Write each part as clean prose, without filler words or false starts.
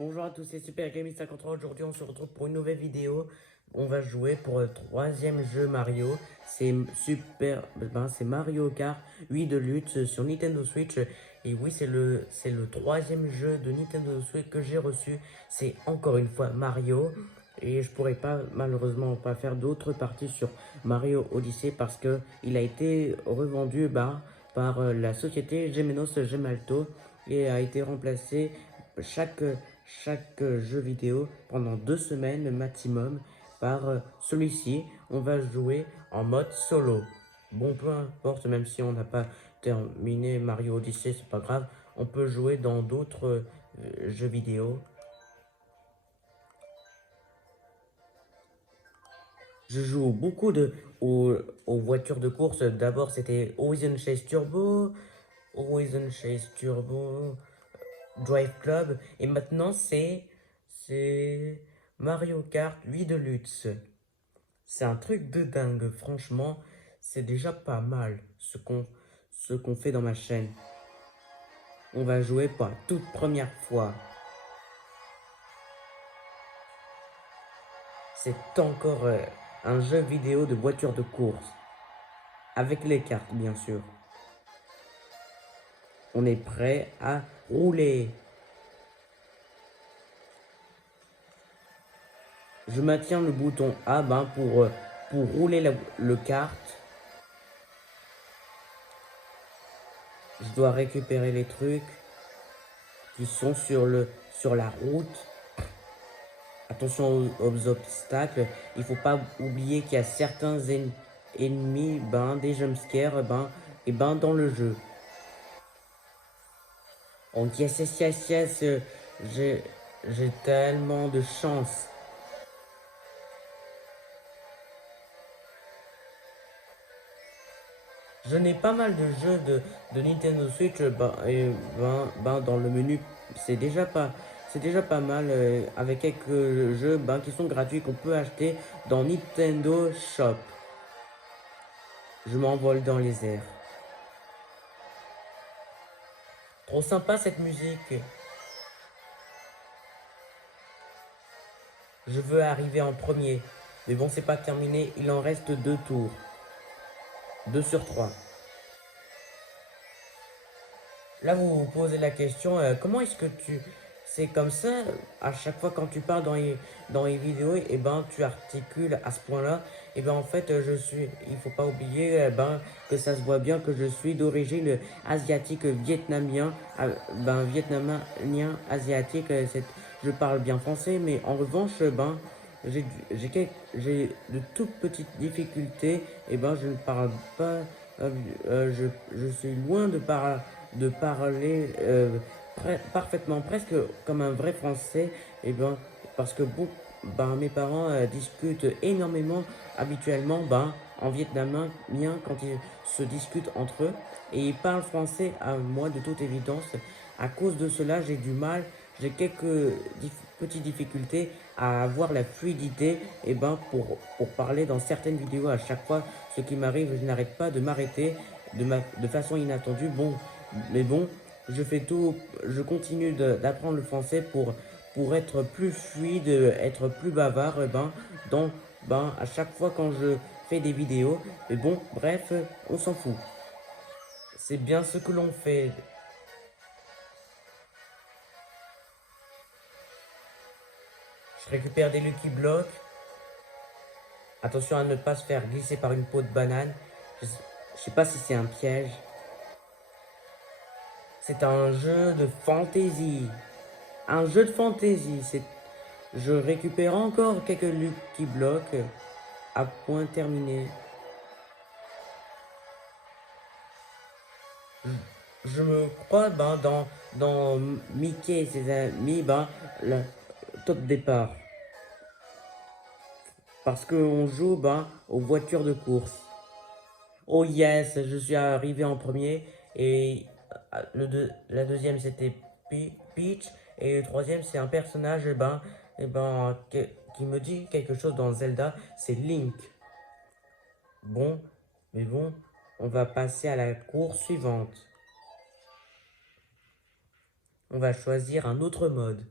Bonjour à tous, c'est Super Gaming 53. Aujourd'hui, on se retrouve pour une nouvelle vidéo. On va jouer pour le troisième jeu Mario. C'est Mario Kart 8 Deluxe sur Nintendo Switch. Et oui, c'est le troisième jeu de Nintendo Switch que j'ai reçu. C'est encore une fois Mario. Et je pourrais pas, malheureusement, pas faire d'autres parties sur Mario Odyssey parce que il a été revendu par la société Gemenos Gemalto et a été remplacé chaque jeu vidéo pendant 2 semaines maximum par celui-ci. On va jouer en mode solo. Bon, peu importe, même si on n'a pas terminé Mario Odyssey, c'est pas grave. On peut jouer dans d'autres jeux vidéo. Je joue beaucoup aux voitures de course. D'abord, c'était Horizon Chase Turbo, Horizon Chase Turbo, Drive Club. Et maintenant, c'est Mario Kart 8 Deluxe. C'est un truc de dingue. Franchement, c'est déjà pas mal ce qu'on fait dans ma chaîne. On va jouer pour la toute première fois. C'est encore un jeu vidéo de voiture de course. Avec les cartes, bien sûr. On est prêt à rouler. Je maintiens le bouton A pour rouler le kart. Je dois récupérer les trucs qui sont sur la route. Attention aux obstacles. Il faut pas oublier qu'il y a certains ennemis, des jumpscares, dans le jeu. Oh yes, yes, yes, yes. J'ai tellement de chance. Je n'ai pas mal de jeux de Nintendo Switch dans le menu. C'est déjà pas mal avec quelques jeux qui sont gratuits qu'on peut acheter dans Nintendo Shop. Je m'envole dans les airs. Trop sympa cette musique. Je veux arriver en premier. Mais bon, c'est pas terminé. Il en reste 2 tours. 2 sur 3. Là, vous vous posez la question, comment est-ce que c'est comme ça, à chaque fois quand tu parles dans les vidéos, et tu articules à ce point-là, en fait, il faut pas oublier, que ça se voit bien que je suis d'origine asiatique vietnamien, vietnamien asiatique, je parle bien français, mais en revanche, j'ai de toutes petites difficultés, je ne parle pas, je suis loin de parler parfaitement, presque comme un vrai français, parce que mes parents discutent énormément habituellement en vietnamien quand ils se discutent entre eux et ils parlent français à moi de toute évidence. À cause de cela, j'ai quelques petites difficultés à avoir la fluidité pour parler dans certaines vidéos à chaque fois. Ce qui m'arrive, je n'arrête pas de m'arrêter de façon inattendue. Mais bon, je continue d'apprendre le français pour être plus fluide, être plus bavard, à chaque fois quand je fais des vidéos. Mais bon, bref, on s'en fout. C'est bien ce que l'on fait. Je récupère des Lucky Blocks. Attention à ne pas se faire glisser par une peau de banane. Je sais pas si c'est un piège. C'est un jeu de fantaisie. Un jeu de fantaisie. Je récupère encore quelques Lucky Blocks à point terminé. Je me crois dans Mickey et ses amis, le top départ. Parce qu'on joue aux voitures de course. Oh yes, je suis arrivé en premier. Et la deuxième c'était Peach. Et le troisième c'est un personnage qui me dit quelque chose dans Zelda, c'est Link. Bon, mais bon, on va passer à la course suivante. On va choisir un autre mode.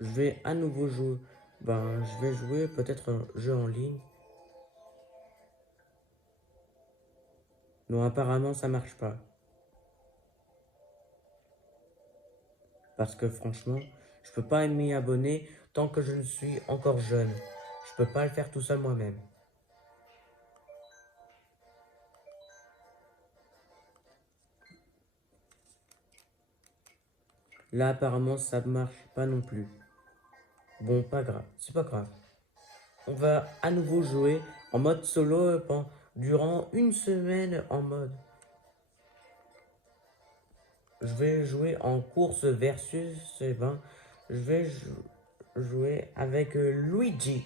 je vais à nouveau jouer. Ben, je vais jouer peut-être un jeu en ligne. Non, apparemment, ça marche pas. Parce que franchement, je peux pas m'y abonner tant que je ne suis encore jeune. Je peux pas le faire tout seul moi-même. Là, apparemment, ça marche pas non plus. Bon, pas grave, c'est pas grave. On va à nouveau jouer en mode solo durant une semaine en mode. Je vais jouer en course versus, eh ben, je vais jouer avec Luigi,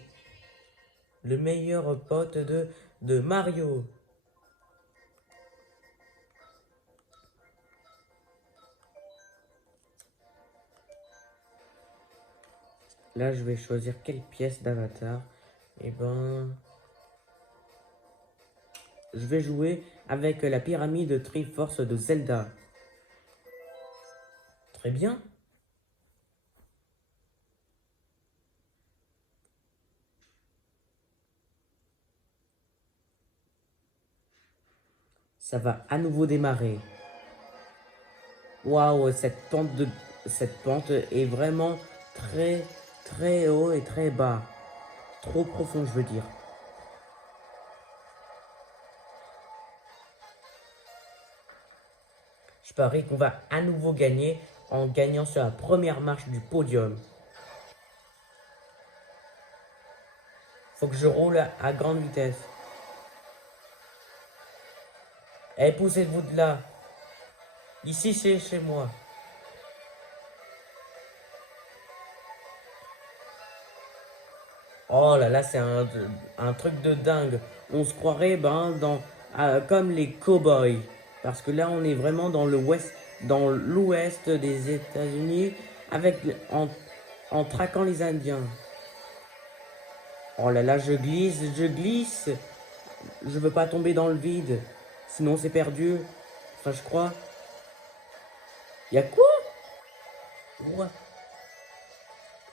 le meilleur pote de Mario. Là, je vais choisir quelle pièce d'avatar. Eh ben, je vais jouer avec la pyramide Triforce de Zelda. Très bien. Ça va à nouveau démarrer. Waouh, cette pente est vraiment très, très haut et très bas. Trop profond, je veux dire. Je parie qu'on va à nouveau gagner en gagnant sur la première marche du podium. Faut que je roule à grande vitesse. Eh, poussez-vous de là. Ici, c'est chez moi. Oh là là, c'est un truc de dingue. On se croirait comme les cow-boys. Parce que là, on est vraiment dans l'ouest des États-Unis en traquant les Indiens. Oh là là, je glisse, je glisse. Je veux pas tomber dans le vide. Sinon, c'est perdu. Enfin, je crois. Y'a quoi? Ouais.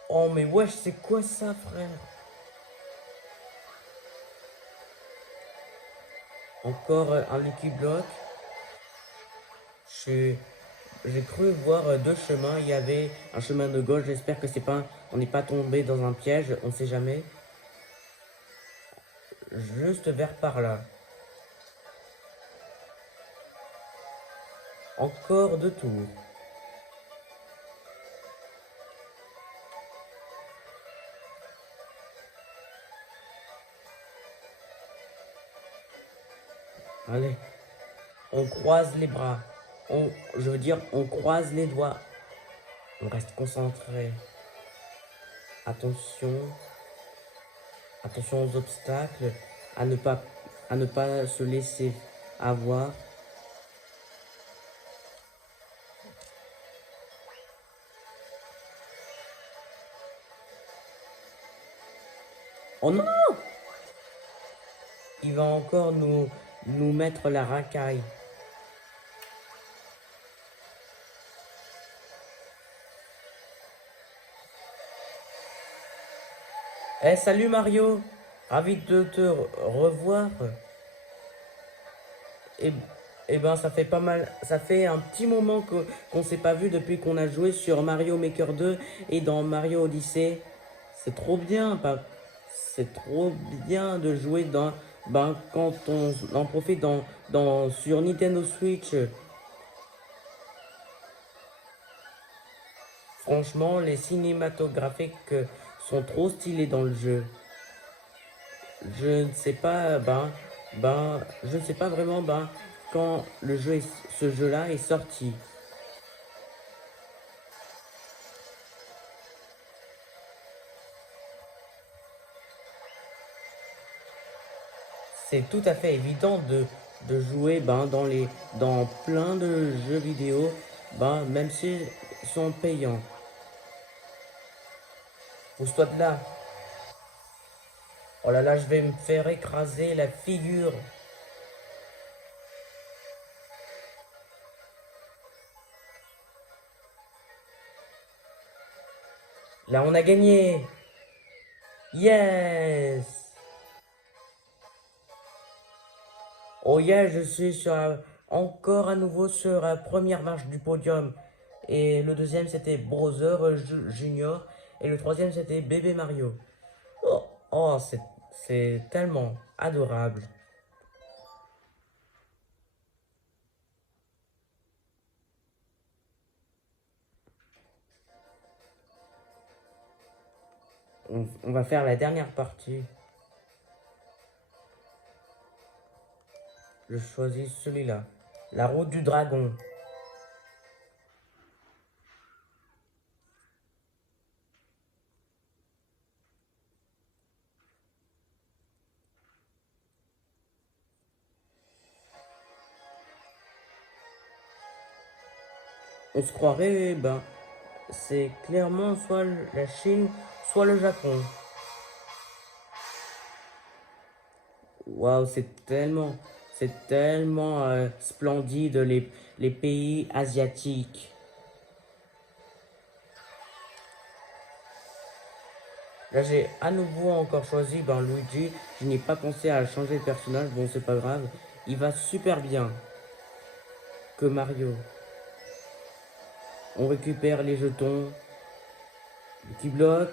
Oh, mais wesh, c'est quoi ça, frère? Encore un Lucky Block. J'ai cru voir deux chemins. Il y avait un chemin de gauche. J'espère que c'est pas, on n'est pas tombé dans un piège. On sait jamais. Juste vers par là. Encore deux tours. Allez, on croise les bras. Je veux dire, on croise les doigts. On reste concentré. Attention. Attention aux obstacles. À à ne pas se laisser avoir. Oh non! Il va encore nous mettre la racaille. Eh, salut Mario! Ravi de te revoir. Et, et ben, ça fait pas mal. Ça fait un petit moment qu'on s'est pas vu depuis qu'on a joué sur Mario Maker 2 et dans Mario Odyssey. C'est trop bien, c'est trop bien de jouer quand on en profite sur Nintendo Switch. Franchement, les cinématographiques sont trop stylés dans le jeu. Je ne sais pas, je ne sais pas vraiment, quand ce jeu-là est sorti. C'est tout à fait évident de jouer, dans plein de jeux vidéo, même s'ils sont payants. Pousse-toi de là. Oh là là, je vais me faire écraser la figure. Là, on a gagné. Yes. Oh yeah, je suis encore à nouveau sur la première marche du podium. Et le deuxième, c'était Brother Junior. Et le troisième, c'était Bébé Mario. Oh, oh, c'est tellement adorable. On va faire la dernière partie. Je choisis celui-là. La route du dragon. On se croirait, ben, c'est clairement soit la Chine, soit le Japon. Waouh, c'est tellement splendide les pays asiatiques. Là, j'ai à nouveau encore choisi ben, Luigi. Je n'ai pas pensé à changer de personnage. Bon, c'est pas grave. Il va super bien que Mario. On récupère les jetons. Le petit bloc.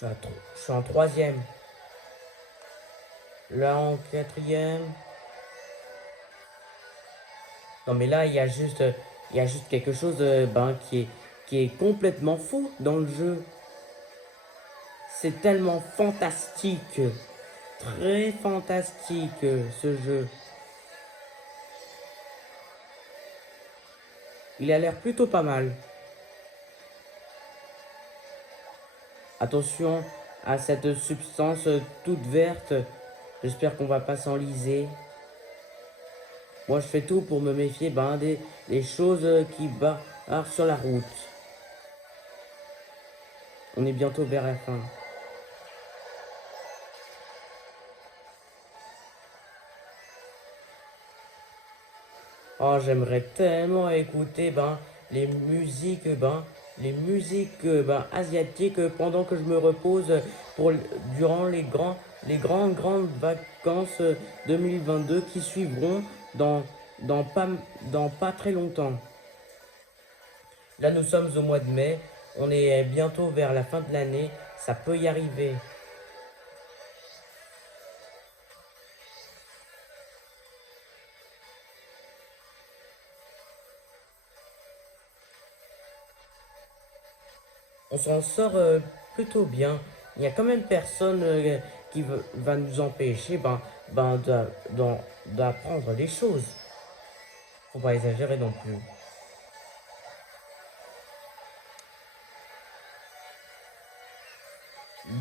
Je suis en troisième. Là, en quatrième. Non, mais là, il y a juste quelque chose ben, qui est complètement fou dans le jeu. C'est tellement fantastique. Très fantastique ce jeu. Il a l'air plutôt pas mal. Attention à cette substance toute verte. J'espère qu'on va pas s'enliser. Moi, je fais tout pour me méfier ben, des choses qui barrent sur la route. On est bientôt vers la fin. Oh, j'aimerais tellement écouter ben, les musiques ben, asiatiques pendant que je me repose durant grandes vacances 2022 qui suivront dans, dans, pas, dans pas très longtemps. Là, nous sommes au mois de mai. On est bientôt vers la fin de l'année. Ça peut y arriver. On s'en sort plutôt bien. Il n'y a quand même personne va nous empêcher d'apprendre des choses. Faut pas exagérer non plus.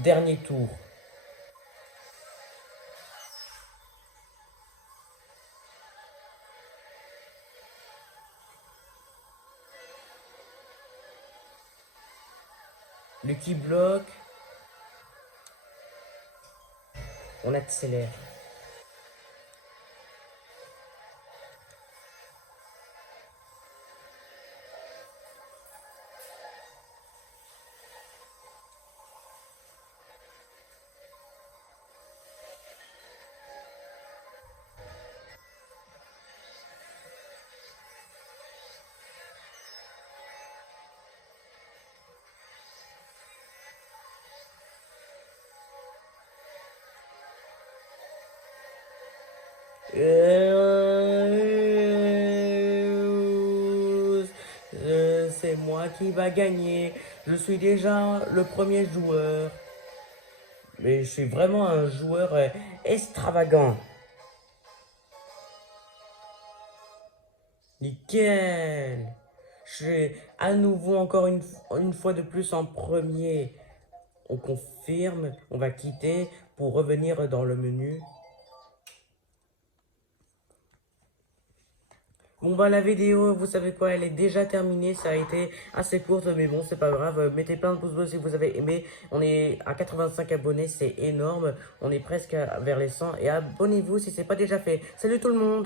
Dernier tour. Lucky Block. On accélère. C'est moi qui va gagner. Je suis déjà le premier joueur. Mais je suis vraiment un joueur extravagant. Nickel. Je suis à nouveau encore une fois de plus en premier. On confirme, on va quitter pour revenir dans le menu. Bon bah la vidéo, vous savez quoi, elle est déjà terminée, ça a été assez courte, mais bon c'est pas grave, mettez plein de pouces bleus si vous avez aimé, on est à 85 abonnés, c'est énorme, on est presque vers les 100, et abonnez-vous si c'est pas déjà fait. Salut tout le monde!